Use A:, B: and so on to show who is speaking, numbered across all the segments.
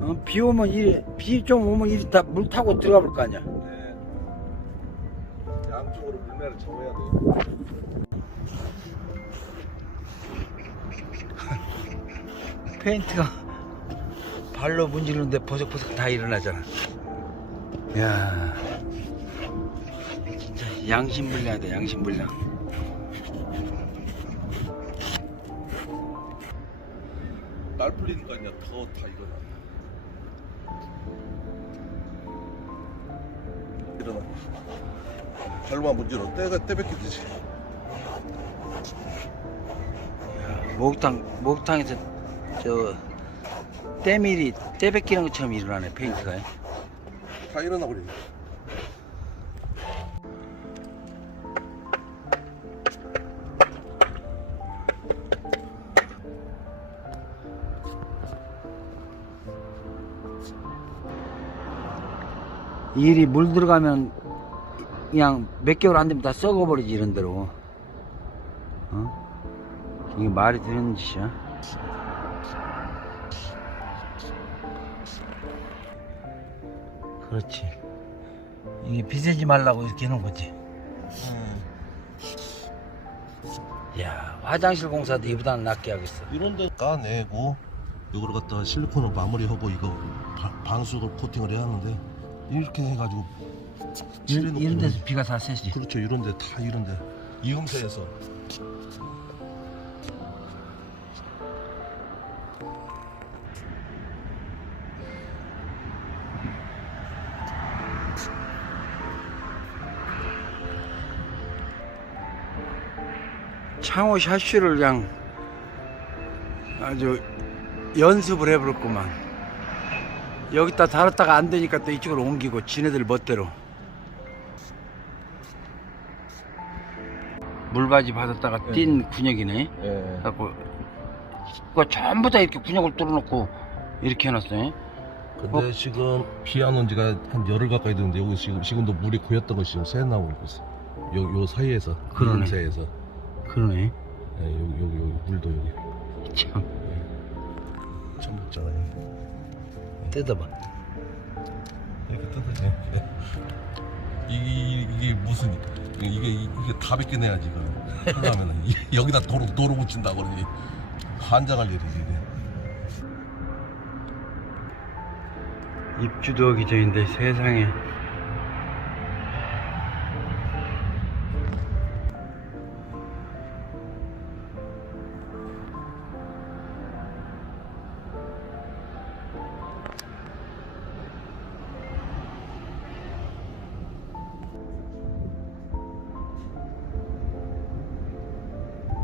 A: 어, 비 오면 이리 비 좀 오면 이리 다 물 타고 들어가 볼 거 아니야. 페인트가 발로 문지르는데 버석버석 다 일어나잖아. 야, 진짜 양심불량이다 양심불량.
B: 날 풀리니까 이제 더다 일어나. 일어나. 발로만 문질러. 때가 때뱉기듯이.
A: 목욕탕 목욕탕에서 저 때밀이 때 뺏기는 것처럼 일어나네 페인트가.
B: 다 일어나 버리네.
A: 일이 물 들어가면 그냥 몇 개월 안 되면 다 썩어버리지 이런 대로. 어? 이게 말이 되는 짓이야? 그렇지. 이게 비세지 말라고 이렇게 해놓은 거지. 야 화장실 공사도 이보다는 낫게 하겠어.
B: 이런 데 까내고 이걸 갖다가 실리콘을 마무리하고 이거 바- 방수로 코팅을 해야 하는데 이렇게 해가지고
A: 이런, 이런 데서 비가 다 새지.
B: 그렇죠 이런 데 다 이런 데 이음새에서
A: 창호 샤쉬를 그냥 아주 연습을 해버렸구만. 여기다 달았다가 안 되니까 또 이쪽으로 옮기고 지네들 멋대로. 물바지 받았다가 뛴 군역이네.
B: 예.
A: 갖고 그거 전부 다 이렇게 군역을 뚫어놓고 이렇게 해놨어요.
B: 근데
A: 어?
B: 지금 비 안 온 지가 한 열흘 가까이 됐는데 여기 지금 지금도 물이 고였던 거 지금 새 나오고 있어. 요, 요 사이에서
A: 그러네.
B: 이음새에서
A: 그러네.
B: 예, 여기 여기 여기 물도 여기 참참 먹잖아요.
A: 뜯어봐.
B: 이렇게 뜯어지. 이게 이게 무슨 이게 이게 다 벗겨내야지 이- 여기다 도로 도로 붙인다 그러니 환장할 일이지.
A: 입주도 하기 전인데 세상에.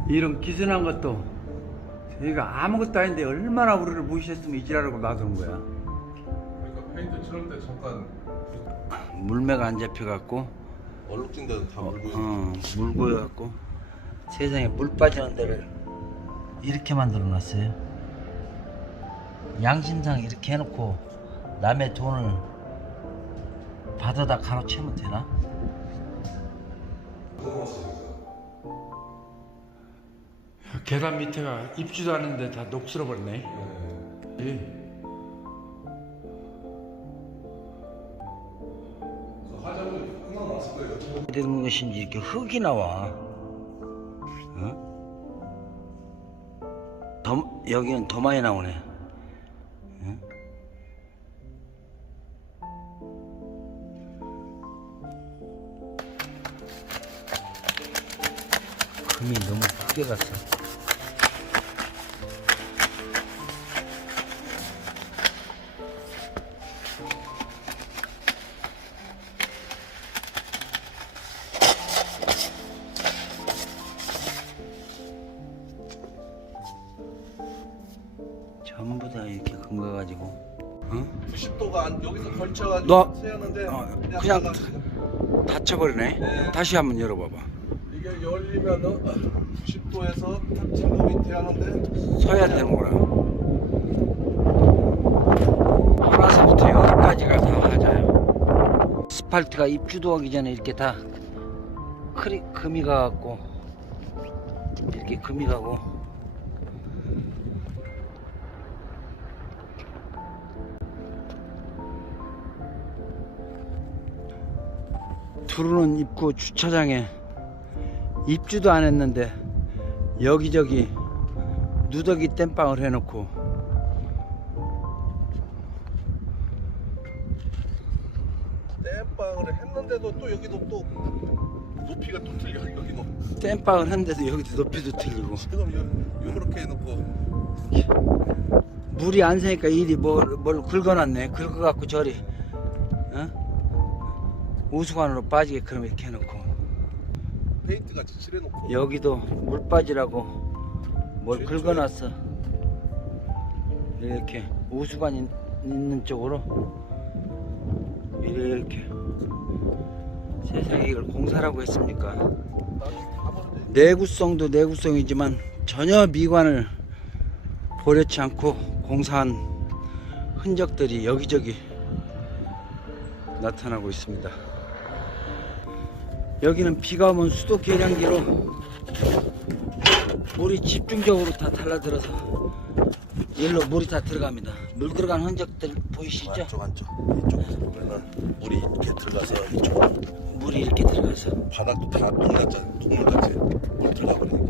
A: 이런 기선한 것도 저희가 아무것도 아닌데 얼마나 우리를 무시했으면 이지라고 놔두는 거야.
B: 그러니까 페인트 칠할 때 잠깐
A: 물매가 안 잡혀갖고
B: 얼룩진 데는 다 물고
A: 어, 물 고여갖고 세상에 물 빠지는 데를 이렇게 만들어 놨어요 양심상 이렇게 해놓고 남의 돈을 받아다 가로채면 되나? 계단 밑에가 입지도 않은데 다 녹슬어 버렸네 예.
B: 화장이 끝나놨을 거예요.
A: 되는 것인지 이렇게 흙이 나와. 어? 더, 여기는 더 많이 나오네. 응? 금이 너무 크게 갔어. 가지고. 응?
B: 90도가 안 여기서 걸쳐가지고
A: 너-
B: 세웠는데
A: 어,
B: 그냥
A: 그냥. 닫혀버리네.
B: 네.
A: 다시 한번 열어봐봐.
B: 이게 열리면은 90도에서 탑친구 밑에 하는데
A: 서야 되는구나. 하나서부터 여기까지가 다 하자요. 스팔트가 입주도 하기 전에 이렇게 다 크리 금이 가갖고 이렇게 금이 가고 들어오는 입구 주차장에 입주도 안 했는데 여기저기 누더기 땜빵을 해놓고
B: 땜빵을 했는데도 또 여기도 또 높이가 또 틀려 여기도.
A: 땜빵을 했는데도 여기도 높이도 틀리고.
B: 지금 요, 요렇게 해놓고.
A: 물이 안 새니까 일이 뭘, 뭘 긁어놨네. 긁어갖고 저리 어? 우수관으로 빠지게 그럼 이렇게 해놓고.
B: 페인트 같이 칠해놓고.
A: 여기도 물 빠지라고 뭘
B: 최초에-
A: 긁어놨어. 이렇게 우수관 있- 있는 쪽으로 이렇게. 세상에 이걸 공사라고 했습니까? 내구성도 내구성이지만 전혀 미관을 보려치 않고 공사한 흔적들이 여기저기 나타나고 있습니다. 여기는 비가 오면 수도 계량기로 물이 집중적으로 다 달라들어서 일로 물이 다 들어갑니다. 물 들어간 흔적들 보이시죠?
B: 안쪽 안쪽 이쪽에서 보면은 물이 이렇게 들어가서 이쪽
A: 물이 이렇게 들어가서
B: 바닥도 다 동났잖아 동물같이 물 들어가 버리니까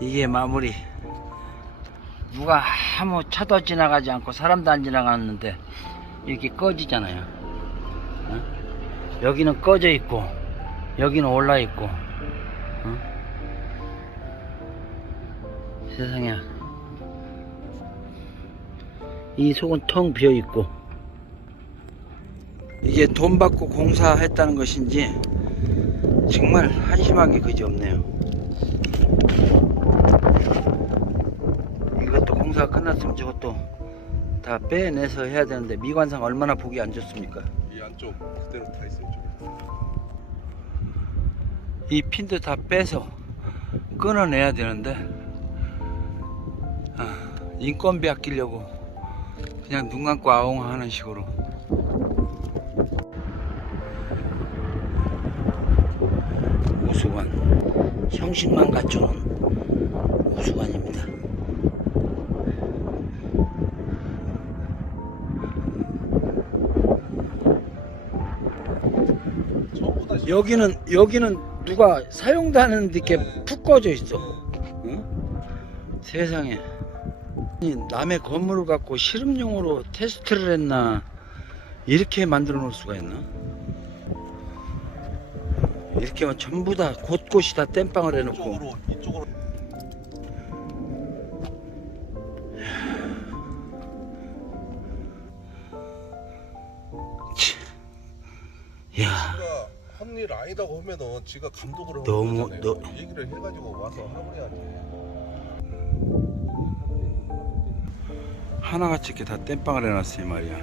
A: 이게 마무리. 누가 아무 차도 지나가지 않고 사람도 안 지나가는데 이렇게 꺼지잖아요. 어? 여기는 꺼져 있고 여기는 올라 있고. 어? 세상에. 이 속은 텅 비어 있고. 이게 돈 받고 공사했다는 것인지 정말 한심한 게 그지 없네요. 이것도 공사가 끝났으면 저것도 다 빼내서 해야 되는데 미관상 얼마나 보기 안 좋습니까?
B: 이 안쪽 그대로 타 있어요. 이
A: 핀도 다 빼서 끊어내야 되는데 아, 인건비 아끼려고 그냥 눈 감고 아웅 하는 식으로 우수관 형식만 갖춰놓은 우수관입니다. 여기는 여기는 누가 사용도 안 했는데 이렇게 푹 꺼져 있어. 응? 세상에. 남의 건물을 갖고 실험용으로 테스트를 했나 이렇게 만들어 놓을 수가 있나? 이렇게 하면 전부 다 곳곳이 다 땜빵을 해놓고
B: 이쪽으로 이쪽으로
A: 야
B: 일 아니다고 하면은 지가 감독을 하는
A: 너무-. 너-
B: 얘기를 해가지고 와서 하고 해야지.
A: 하나같이 이렇게 다 땜빵을 해놨어요 말이야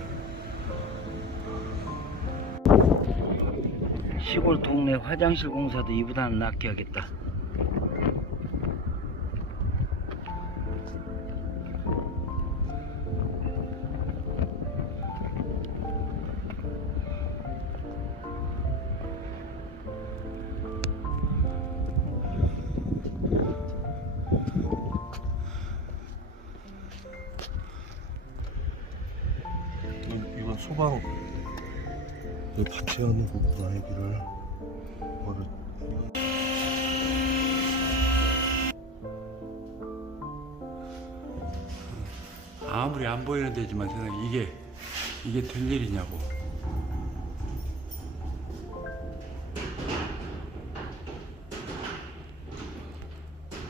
A: 시골 동네 화장실 공사도 이보다는 낫게 하겠다
B: 소방 이 밭에 거구나 여기를 뭐를
A: 아무리 안 보이는 데지만 세상에 이게 이게 될 일이냐고